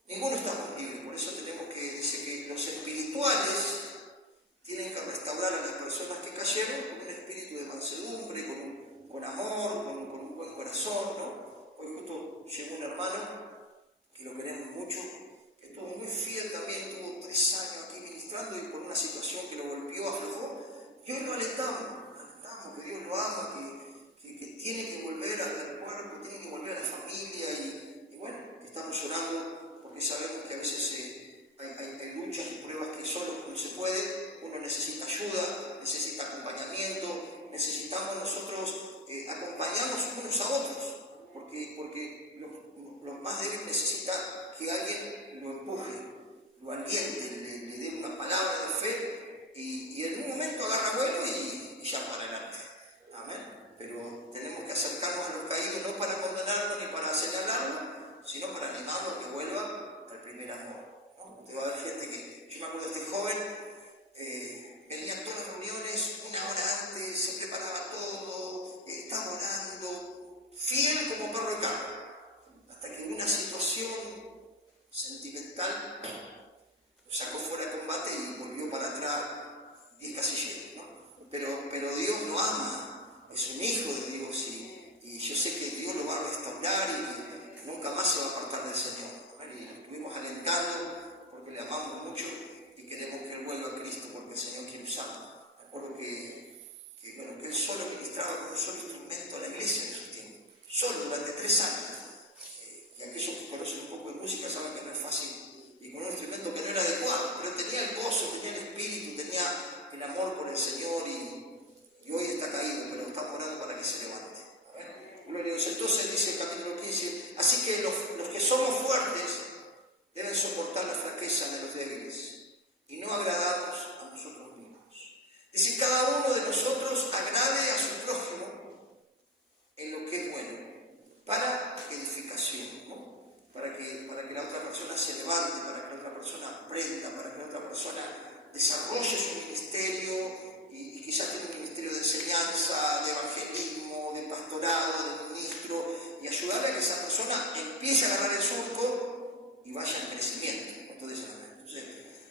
Ninguno estamos libres. Por eso tenemos que, dice que los espirituales tienen que restaurar a las personas que cayeron con un espíritu de mansedumbre, con amor, con un buen corazón, ¿no? Hoy justo llegó un hermano que lo queremos mucho, que estuvo muy fiel también, estuvo 3 años aquí ministrando y por una situación que lo golpeó, aflojó, y hoy lo alentamos que Dios lo ama, que tiene que volver al cuerpo, tiene que volver a la familia, y bueno, estamos llorando porque sabemos que a veces hay luchas y pruebas que solo no se puede, uno necesita ayuda, necesita acompañamiento, necesitamos nosotros acompañarnos unos a otros, porque los más débiles necesitan que alguien lo empuje, lo aliente, le dé una palabra de fe y en un momento agarra vuelo y ya para adelante. Amén. Pero tenemos que acercarnos a los caídos no para condenarlo ni para señalarlo, sino para animarlo a que vuelva al primer amor. Te va a haber gente que, yo me acuerdo de este joven, venía a todas las reuniones 1 hora antes, se preparaba todo, estaba orando, fiel como perro de campo, hasta que en una situación sentimental lo sacó fuera de combate y volvió para atrás 10 casilleros, ¿no? Pero Dios lo ama, es un hijo de Dios y yo sé que Dios lo va a restaurar y que nunca más se va a apartar del Señor. Y lo estuvimos alentando, le amamos mucho y queremos que él vuelva a Cristo porque el Señor quiere usarlo. Me acuerdo que él solo ministraba con un solo instrumento a la iglesia en esos tiempos, solo durante 3 años. Y aquellos que conocen un poco de música saben que no es fácil, y con un instrumento que no era adecuado, pero tenía el gozo, tenía el espíritu, tenía el amor por el Señor y hoy está caído, pero estamos orando para que se levante. Gloria a Dios. Entonces dice el capítulo 15, así que los que somos fuertes deben soportar la flaqueza de los débiles y no agradarnos a nosotros mismos. Es decir, cada uno de nosotros agrade a su prójimo en lo que es bueno, para edificación, ¿no? Para que la otra persona se levante, para que la otra persona aprenda, para que la otra persona desarrolle su ministerio y quizás tenga un ministerio de enseñanza, de evangelismo, de pastorado, de ministro, y ayudarle a que esa persona empiece a agarrar el surco y vaya en crecimiento. Entonces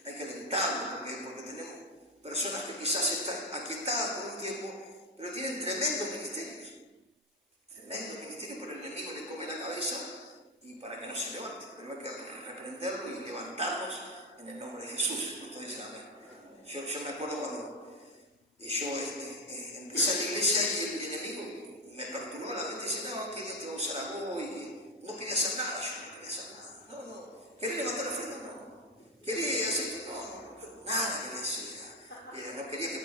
hay que alentarlo porque tenemos personas que quizás están aquietadas por un tiempo, pero tienen tremendos ministerios, pero el enemigo le come la cabeza y para que no se levante, pero hay que reprenderlo y levantarnos en el nombre de Jesús. Entonces, amén. Yo me acuerdo cuando yo empecé en la iglesia y el enemigo me perturbó la mente y dice, no, que Dios te va a usar a vos, y no quería hacer nada yo. ¿Quería levantar la ofrenda? No. ¿Quería hacer? No. Nada quería hacer. No quería que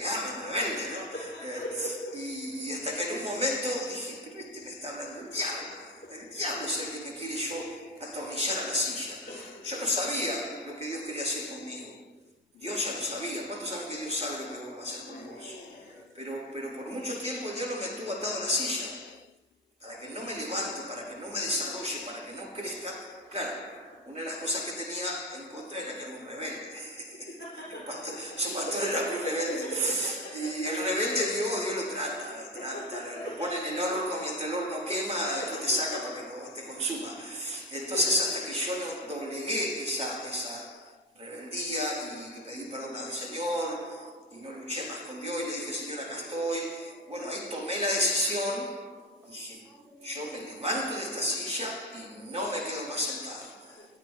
oración, dije, yo me levanto de esta silla y no me quedo más sentado.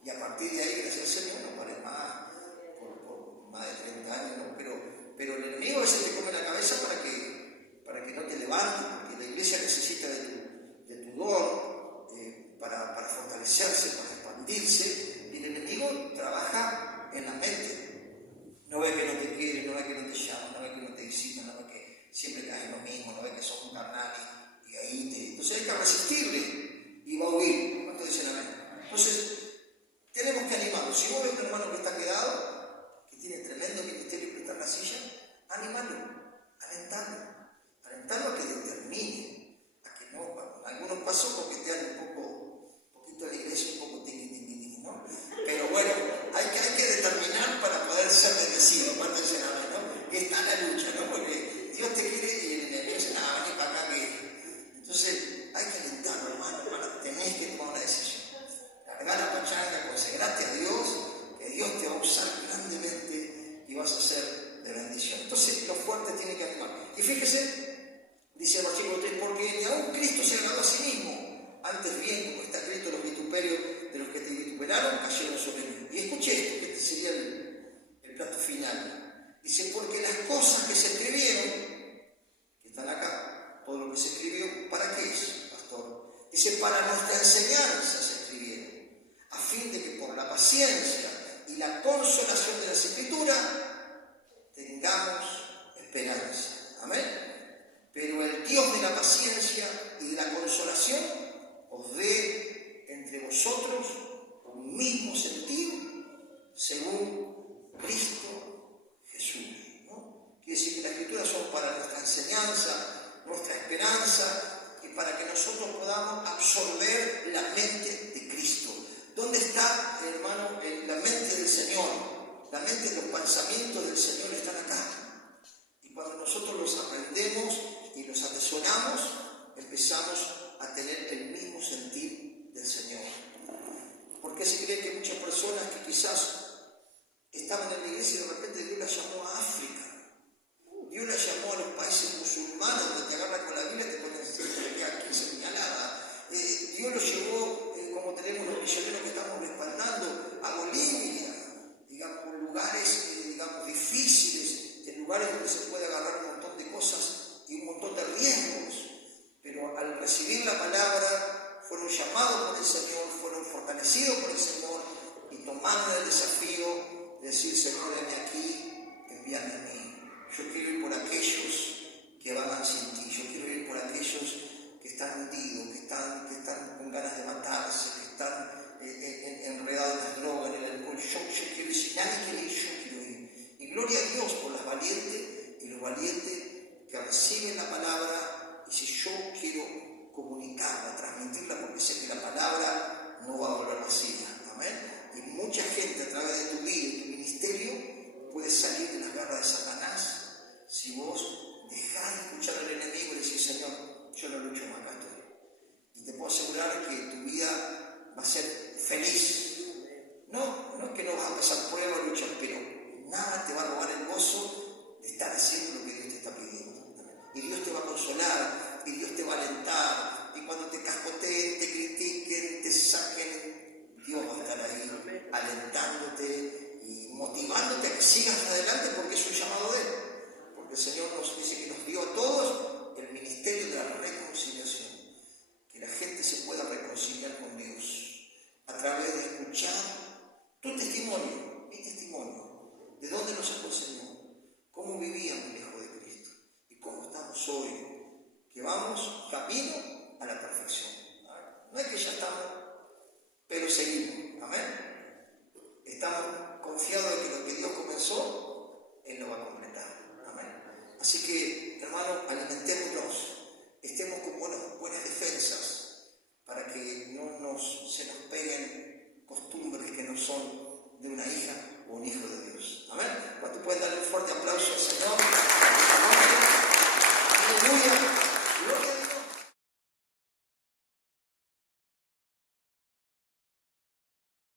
Y a partir de ahí, gracias al Señor, no paré más, por más de 30 años, ¿no? Pero el enemigo a veces te come la cabeza para que no te levantes, porque la iglesia necesita de tu don para fortalecerse, para expandirse, y el enemigo trabaja en la mente. No ve que no te quiere, no ve que no te llama, no ve que no te visita, no ve que siempre caes en lo mismo, no ve que sos un carnal y ahí te... Entonces hay que resistirle y va a huir. ¿Cuánto dicen amén? Entonces, tenemos que animarlo. Si vos ves un hermano que está quedado, que tiene tremendo ministerio que está en la silla, animalo, alentarlo a que determine, a que no, bueno, algunos pasos coquetean un poquito la iglesia, un poco tiqui, ¿no? Pero bueno, hay que determinar para poder ser bendecido. ¿Cuánto dicen amén, no? Está la lucha, ¿no? Porque Dios te quiere y el enemigo dice, nada, vení para acá que... Entonces, hay que alentarlo, hermano, tenés que tomar una decisión. Largar la pachanga, consagrate a Dios, que Dios te va a usar grandemente y vas a ser de bendición. Entonces, los fuertes tienen que animar. Y fíjese, dice el versículo 3, porque ni aún Cristo se agradó a sí mismo. Antes bien, como está escrito, los vituperios de los que te vituperaron cayeron sobre mí. Y escuché esto, que este sería el plato final. Dice, porque las cosas que se escribieron, que están acá, todo lo que se escribió, ¿para qué es, pastor? Dice, para nuestra enseñanza se escribieron, a fin de que por la paciencia y la consolación de las Escrituras tengamos esperanza. Amén. Pero el Dios de la paciencia y de la consolación os dé entre vosotros un mismo sentir según Cristo Jesús, ¿no? Quiere decir que las Escrituras son para nuestra enseñanza, nuestra esperanza y para que nosotros podamos absorber la mente de Cristo. ¿Dónde está, hermano, la mente del Señor? La mente, los pensamientos del Señor están acá. Y cuando nosotros los aprendemos y los atesoramos, empezamos a tener el mismo sentir del Señor. Porque se cree que muchas personas que quizás estaban en la iglesia y de repente Dios las llamó a África. Dios las llamó a los países musulmanes, donde te agarran con la Biblia y te ponen aquí señalada. Dios los llevó, como tenemos los misioneros que estamos respaldando, a Bolivia, digamos, lugares, digamos, difíciles, en lugares donde se puede agarrar un montón de cosas y un montón de riesgos. Pero al recibir la palabra, fueron llamados por el Señor, fueron fortalecidos por el Señor y tomaron el desafío de decir, Señor, heme aquí, envíame a mí. Yo quiero ir por aquellos que van sin ti, yo quiero ir por aquellos que están hundidos, que están con ganas de matarse, que están enredados en las drogas, en el alcohol. Yo quiero ir, si nadie quiere ir, yo quiero ir. Y gloria a Dios por las valientes y los valientes que reciben la palabra. Y si yo quiero comunicarla, transmitirla, porque sé que la palabra no va a volver vacía. Amén. Y mucha gente a través de tu vida y tu ministerio puede salir de las garras de Satanás si vos dejás de escuchar al enemigo y decís, Señor, yo no lucho más, acá estoy. Y te puedo asegurar que tu vida va a ser feliz. No es que no vas a pasar pruebas, luchas, pero nada te va a robar el gozo de estar haciendo lo que Dios te está pidiendo. Y Dios te va a consolar, y Dios te va a alentar, y cuando te cascoteen, te critiquen, te saquen, Dios va a estar ahí alentándote y motivándote a que sigas adelante, porque es un llamado de Él. Porque el Señor nos dice que nos dio a todos el ministerio de la reconciliación, que la gente se pueda reconciliar con Dios a través de escuchar tu testimonio, mi testimonio, de dónde nos sacó el Señor, cómo vivíamos lejos de Cristo y cómo estamos hoy, que vamos camino